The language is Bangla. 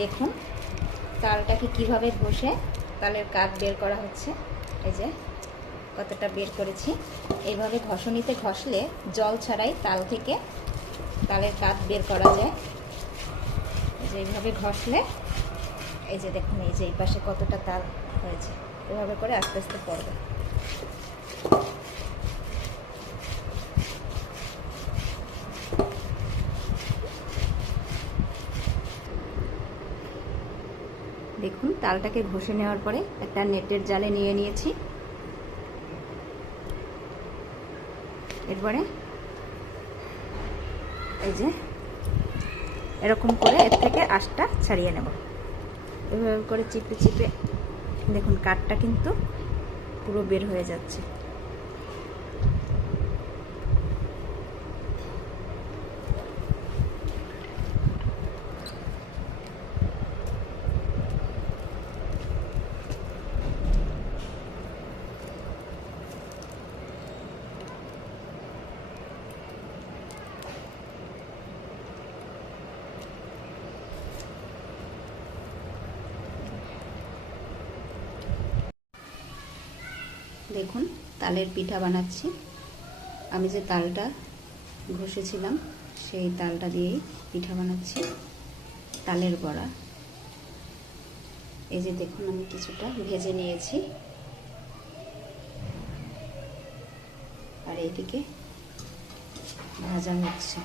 দেখুন তালটাকে কিভাবে ঘষে তালের কাঠ বের করা হচ্ছে। এই যে কতটা বের করেছি। এইভাবে ঘষণিতে ঘষলে জল ছাড়াই তাল থেকে তালের কাঠ বের করা যায়। এই যে এইভাবে ঘষলে এই যে দেখুন এই যে এই পাশে কতটা তাল হয়েছে। এভাবে করে আস্তে আস্তে পড়বে। দেখুন তালটাকে ঘষে নেওয়ার পরে একটা নেটের জালে নিয়ে নিয়েছি। এরপরে এই যে এরকম করে এর থেকে আঁশটা ছাড়িয়ে নেব। এভাবে করে চিপে চিপে দেখুন কাঠটা কিন্তু পুরো বের হয়ে যাচ্ছে। দেখুন তালের পিঠা বানাচ্ছি। আমি যে তালটা ঘষেছিলাম সেই তালটা দিয়েই পিঠা বানাচ্ছি, তালের বড়া। এই যে দেখুন আমি কিছুটা ভেজে নিয়েছি, আর এইদিকে ভাজা হচ্ছে।